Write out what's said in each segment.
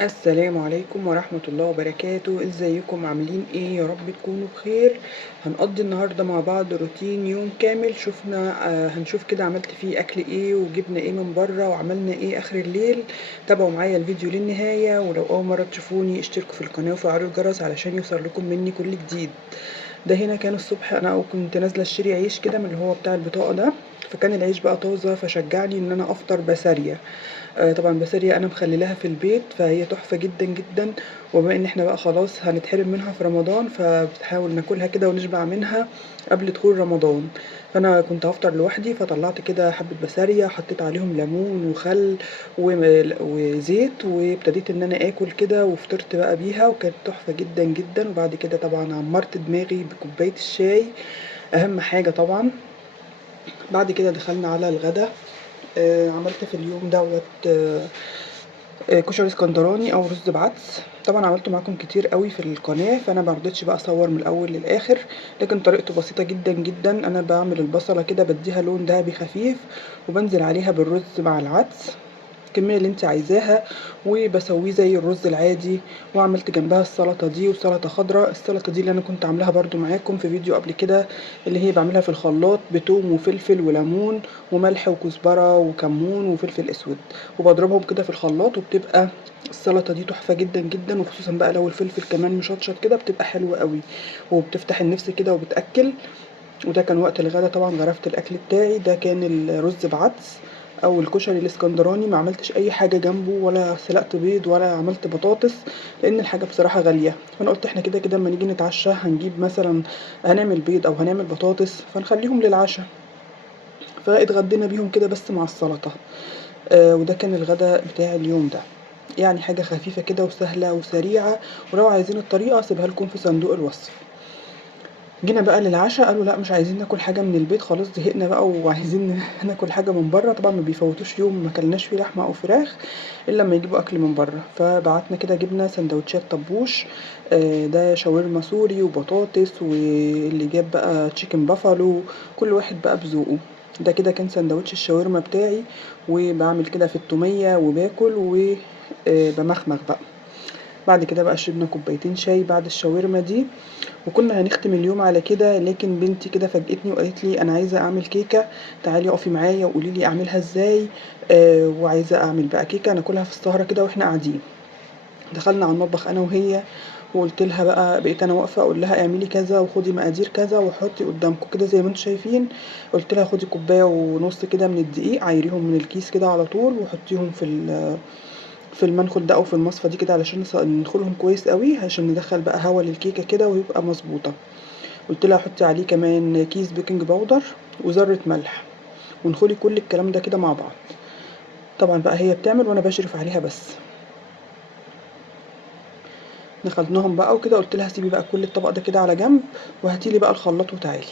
السلام عليكم ورحمة الله وبركاته. ازيكم عاملين ايه؟ يا رب تكونوا بخير. هنقضي النهاردة مع بعض روتين يوم كامل. هنشوف كده عملت فيه اكل ايه وجبنا ايه من بره وعملنا ايه اخر الليل. تابعوا معايا الفيديو للنهاية، ولو اول مرة تشوفوني اشتركوا في القناة وفعلوا الجرس علشان يوصل لكم مني كل جديد. ده هنا كان الصبح، انا كنت نازلة اشتري عيش كده من اللي هو بتاع البطاقة ده، فكان العيش بقى طازة فشجعني ان انا افطر بسارية. طبعًا بسارية أنا مخلّلاها في البيت، فهي تحفة جدًا، جدًا. وبما إن إحنا بقى خلاص هنتحرم منها في رمضان، فبنحاول ناكلها كده ونشبع منها قبل دخول رمضان. فأنا كنت هافطر لوحدي، فطلّعت كده حبة بسارية، حطيت عليهم ليمون وخل وزيت، وابتديت إن أنا آكل كده وفطرت بقى بيها، وكانت تحفة جدًا، جدًا. وبعد كده طبعًا عمّرت دماغي بكوباية الشاي، أهم حاجة طبعًا. بعد كده دخلنا على الغدا. عملت في اليوم دوّة كشري اسكندراني أو رز بعدس. طبعًا عملته معاكم كتير أوي في القناة، فأنا ما رضيتش بقى أصوّر من الأول للآخر، لكن طريقته بسيطة جدًا، جدًا. أنا باعمل البصلة كده بادّيها لون دهبي خفيف، وبانزل عليها بالرز مع العدس الكمية اللي أنتِ عايزاها، وباسويه زي الرز العادي. وعملت جنبها السلطة دي وسلطة خضرا. السلطة دي اللي أنا كنت عاملاها برضه معاكم في فيديو قبل كده، اللي هي باعملها في الخلاط بتوم وفلفل وليمون وملح وكزبرة وكمون وفلفل أسود، وباضربهم كده في الخلاط، وبتبقى السلطة دي تحفة جدًا، جدًا. وخصوصًا بقى لو الفلفل كمان مشطشط كده بتبقى حلوة أوي، وبتفتح النِفس كده وبتأكّل. وده كان وقت الغدا طبعًا، غرفت الأكل بتاعي. ده كان الرز بعدس أو الكشري الإسكندراني، ما عملتش أي حاجة جنبه، ولا سلقت بيض ولا عملت بطاطس، لإن الحاجة بصراحة غالية. فأنا قُلت إحنا كده، كده أمّا نيجي نتعشى هنجيب مثلًا، هنعمل بيض أو هنعمل بطاطس، فنخلّيهم للعشا. فاتغدينا بيهم كده بس مع السلطة. وده كان الغدا بتاع اليوم ده. يعني حاجة خفيفة كده وسهلة وسريعة، ولو عايزين الطريقة هاسيبها لكم في صندوق الوصف. جينا بقى للعشا، قالوا لأ مش عايزين ناكل حاجة من البيت، خلاص زهقنا بقى وعايزين ناكل حاجة من برّه. طبعًا ما بيفوّتوش يوم ما كلناش فيه لحمة أو فراخ إلا أمّا يجيبوا أكل من برّه. فبعتنا كده جبنا ساندوتشات طبوش، ده شاورما سوري وبطاطس، واللي جاب بقى chicken buffalo، كل واحد بقى بذوقه. ده كده كان ساندوتش الشاورما بتاعي، وباعمل كده في التومية وباكل بامخمخ بقى. بعد كده بقى شربنا كوبايتين شاي بعد الشاورما دي، وكنا هنختم اليوم على كده. لكن بنتي كده فاجأتني وقالت لي أنا عايزة أعمل كيكة، تعالي اقفي معايا وقولي لي أعملها إزاي. وعايزة أعمل بقى كيكة ناكلها في السهرة كده وإحنا قاعدين. دخلنا على المطبخ أنا وهي، وقُلت لها بقى، بقيت أنا واقفة أقول لها اعملي كذا وخدي مقادير كذا وحطي قدامكم كده زي ما أنتم شايفين. قُلت لها خدي كوباية ونُص كده من الدقيق، عايريهم من الكيس كده على طول وحطيهم في المنخل ده أو في المصفى دي كده علشان ننخلهم كويس أوي، عشان ندخّل بقى هوا للكيكة كده ويبقى مضبوطة. قُلت لها حطّي عليه كمان كيس بيكنج باودر وذرة ملح، وانخلي كل الكلام ده كده مع بعض. طبعًا بقى هي بتعمل وأنا باشرف عليها بس. نخلناهم بقى وكده، قُلت لها سيبي بقى كل الطبق ده كده على جنب، وهاتي لي بقى الخلاط وتعالي.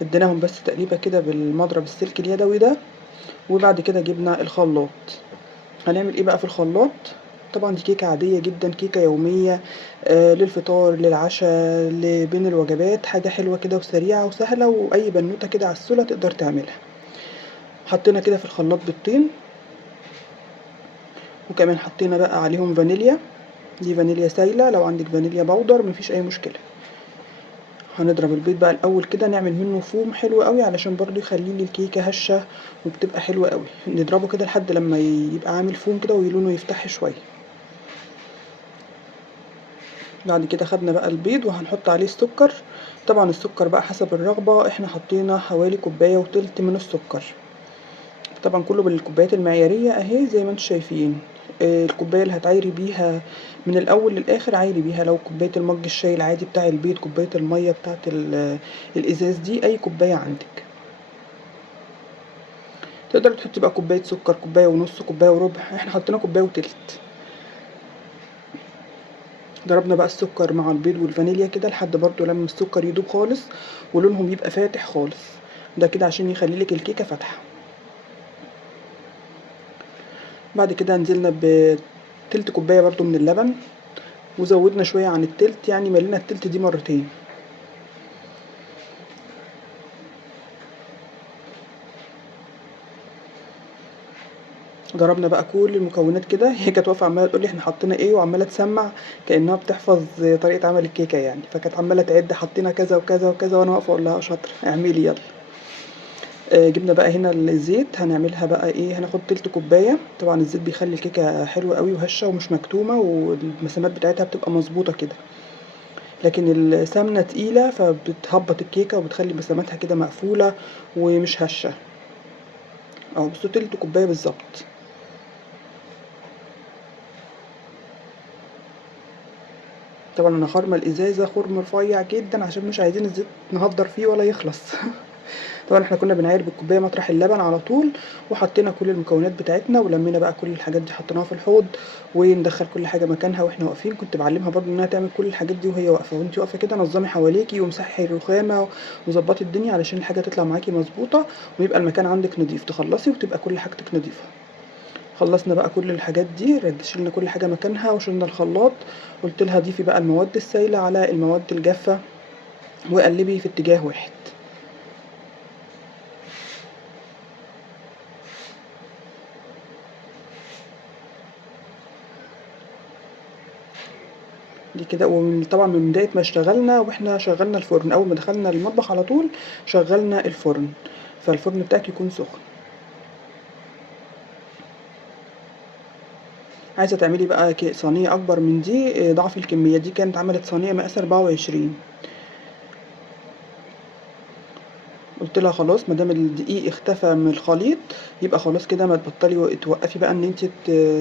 اديناهم بس تقليبة كده بالمضرب السلك اليدوي ده، وبعد كده جبنا الخلاط. هنعمل إيه بقى في الخلاط؟ طبعًا دي كيكة عادية جدًا، كيكة يومية، للفطار، للعشا، بين الوجبات، حاجة حلوة كده وسريعة وسهلة، وأي بنوتة كده عسولة تقدر تعملها. حطينا كده في الخلاط بيضتين، وكمان حطينا بقى عليهم فانيليا. دي فانيليا سايلة، لو عندِك فانيليا باودر ما فيش أي مشكلة. هنضرب البيض بقى الأول كده، نعمل منه فوم حلو أوي علشان برضه يخلّي لي الكيكة هشة وبتبقى حلوة أوي. نضربه كده لحد لمّا يبقى عامل فوم كده ولونه يفتح شوية. بعد كده خدنا بقى البيض وهنحط عليه السكر. طبعًا السكر بقى حسب الرغبة، إحنا حطينا حوالي كوباية وتلت من السكر. طبعًا كله بالكوبايات المعيارية أهي زي ما أنتم شايفين. الكوباية اللي هتعايري بيها من الأول للآخر عايري بيها، لو كوباية المَج الشاي العادي بتاع البيت، كوباية المَيّة بتاعة الإزاز دي، أي كوباية عندِك. تقدري تحطي بقى كوباية سكر، كوباية ونُص، كوباية وربع، إحنا حطينا كوباية وتلت. ضربنا بقى السكر مع البيض والفانيليا كده لحد برضه لمّا السكر يدوب خالص ولونهم يبقى فاتح خالص. ده كده عشان يخلّي لِك الكيكة فاتحة. بعد كده نزلنا بتلت كوباية برضه من اللبن، وزوّدنا شوية عن التلت، يعني ملينا التلت دي مرتين. ضربنا بقى كل المكونات كده. هي كانت واقفة عمّالة تقول لي إحنا حطينا إيه، وعمّالة تسمّع كإنها بتحفظ طريقة عمل الكيكة يعني، فكانت عمّالة تعِد حطينا كذا وكذا وكذا، وأنا واقفة أقول لها شاطرة اعملي يالّا. جبنا بقى هنا الزيت، هنعملها بقى إيه، هناخد تِلت كوباية. طبعًا الزيت بيخلّي الكيكة حلوة أوي وهشة ومش مكتومة، والمسامات بتاعتها بتبقى مضبوطة كده. لكن السمنة تقيلة فبتهبّط الكيكة وبتخلّي مساماتها كده مقفولة ومش هشة. أهو بُصّوا تِلت كوباية بالضبط. طبعًا أنا خارمة الإزازة خُرم رفيّع جدًا عشان مش عايزين الزيت نهدّر فيه ولا يخلص. طبعًا إحنا كنا بنعاير بالكوباية مطرح اللبن على طول، وحطينا كل المكونات بتاعتنا ولمينا بقى كل الحاجات دي حطيناها في الحوض، وندخّل كل حاجة مكانها وإحنا واقفين. كنت باعلّمها برضه إنها تعمل كل الحاجات دي وهي واقفة، وأنتِ واقفة كده نظّمي حواليكِ وامسحي الرخامة وضبّطي الدنيا علشان الحاجة تطلع معاكِ مضبوطة، ويبقى المكان عندِك نضيف، تخلّصي وتبقى كل حاجتِك نضيفة. خلّصنا بقى كل الحاجات دي، شِلنا كل حاجة مكانها وشِلنا الخلاط. قُلت لها ضيفي بقى المواد السايلة على المواد الجافة وقلّبي في اتجاه واحد. دي كده طبعًا من بداية ما اشتغلنا وإحنا شغّلنا الفرن، أول ما دخلنا المطبخ على طول شغّلنا الفرن، فالفرن بتاعِك يكون سُخن. عايزة تعملي بقى صينية أكبر من دي ضاعفي الكمية، دي كانت عملت صينية مقاس 24. قُلت لها خلاص ما دام الدقيق اختفى من الخليط يبقى خلاص كده ما تبطّلي توقّفي بقى إن أنتِ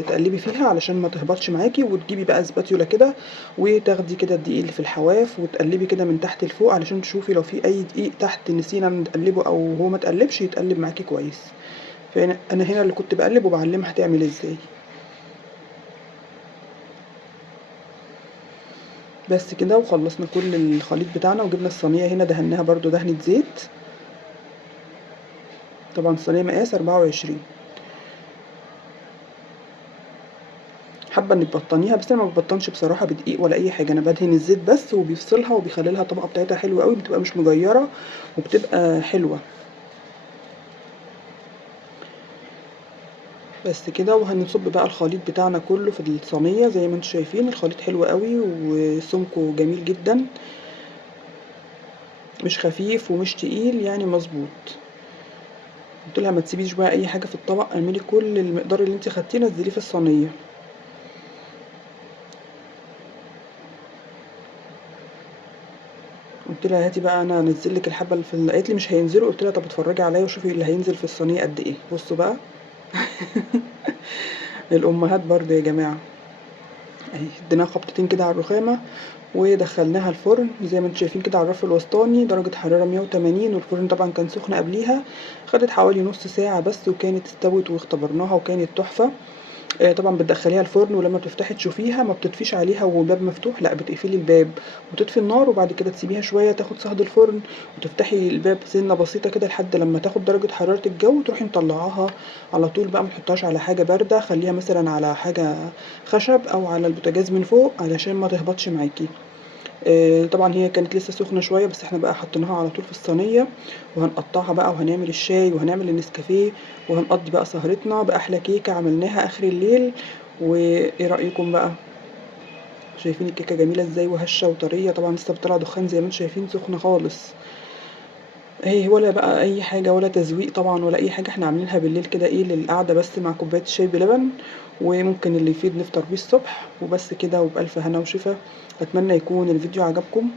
تقلّبي فيها علشان ما تهبطش معاكِ، وتجيبي بقى spatula كده وتاخدي كده الدقيق اللي في الحواف وتقلّبي كده من تحت لفوق علشان تشوفي لو في أي دقيق تحت نسينا نقلّبه أو هو ما اتقلّبش يتقلّب معاكِ كويس. أنا هنا اللي كنت باقلّب وباعلّمها تعمل إزاي. بس كده وخلّصنا كل الخليط بتاعنا وجبنا الصينية هنا دهناها برضه دهنة زيت. طبعًا الصينية مقاس 24. حابة إنِّك تبطّنيها، بس أنا ما بابطّنش بصراحة بدقيق ولا أي حاجة، أنا بادهن الزيت بس وبيفصلها وبيخلّي لها الطبقة بتاعتها حلوة أوي، بتبقى مش مجيّرة وبتبقى حلوة. بس كده وهنصُب بقى الخليط بتاعنا كلّه في الصينية زي ما أنتم شايفين، الخليط حلو أوي وسمكه جميل جدًا، مش خفيف ومش تقيل يعني مضبوط. قُلت لها ما تسيبيش بقى أي حاجة في الطبق، اعملي كل المقدار اللي أنتِ خدتيه نزّليه في الصينية. قُلت لها هاتي بقى أنا أنزّل لِك الحبّة اللي قالت لي مش هينزلوا، قُلت لها طَب اتفرّجي عليَّ وشوفي اللي هينزل في الصينية قد إيه. بُصّوا بقى. الأمهات برضه يا جماعة. أهي اديناها خبطتين كده على الرخامة ودخلناها الفرن زي ما انتم شايفين كده على الرف الوسطاني درجة حرارة 180، والفرن طبعا كان سخن قبليها. خدت حوالي نص ساعة بس وكانت استوت واختبرناها وكانت تحفة. طبعًا بتدخّليها الفرن ولمّا بتفتحي تشوفيها ما بتطفيش عليها والباب مفتوح، لأ بتقفلي الباب وتطفي النار وبعد كده تسيبيها شوية تاخد صهد الفرن، وتفتحي الباب سِنّة بسيطة كده لحد لمّا تاخد درجة حرارة الجو، وتروحي مطلّعاها على طول بقى ما تحطّيهاش على حاجة باردة، خلّيها مثلًا على حاجة خشب أو على البوتاجاز من فوق علشان ما تهبطش معاكِ. طبعًا هي كانت لسه سخنة شوية بس إحنا بقى حطيناها على طول في الصينية، وهنقطّعها بقى وهنعمل الشاي وهنعمل النسكافيه، وهنقضّي بقى سهرتنا بأحلى كيكة عملناها آخر الليل. وإيه رأيكم بقى؟ شايفين الكيكة جميلة إزاي وهشة وطرية، طبعًا لسه بتطلع دخان زي ما أنتم شايفين سخنة خالص. ولا بقى أي حاجة ولا تزويق طبعًا ولا أي حاجة، إحنا عاملينها بالليل كده إيه للقعدة بس مع كوباية الشاي بلبن، وممكن اللي يفيض نفطر بيه الصبح، وبس كده وبألف هنا وشفا. أتمنى يكون الفيديو عجبكم.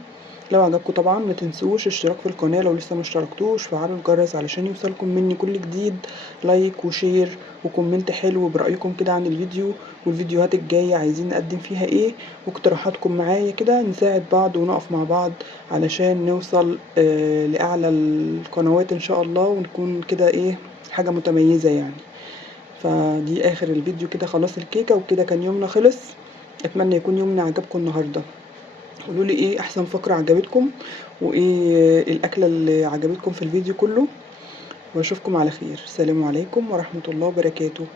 لو عجبكم طبعًا ما تنسوش اشتراك في القناة لو لسه ما اشتركتوش، فعلوا الجرس علشان يوصلكم مني كل جديد، لايك وشير وكومنت حلو برأيكم كده عن الفيديو، والفيديوهات الجاية عايزين نقدم فيها إيه، واقتراحاتكم معايا كده نساعد بعض ونقف مع بعض علشان نوصل لأعلى القنوات إن شاء الله، ونكون كده إيه حاجة متميزة يعني. فدي آخر الفيديو كده خلاص الكيكة، وبكده كان يومنا خلص. أتمنى يكون يومنا عجبكم النهارده. قولوا لي إيه أحسن فقرة عجبتكم، وإيه الأكلة اللي عجبتكم في الفيديو كله، وأشوفكم على خير. السلام عليكم ورحمة الله وبركاته.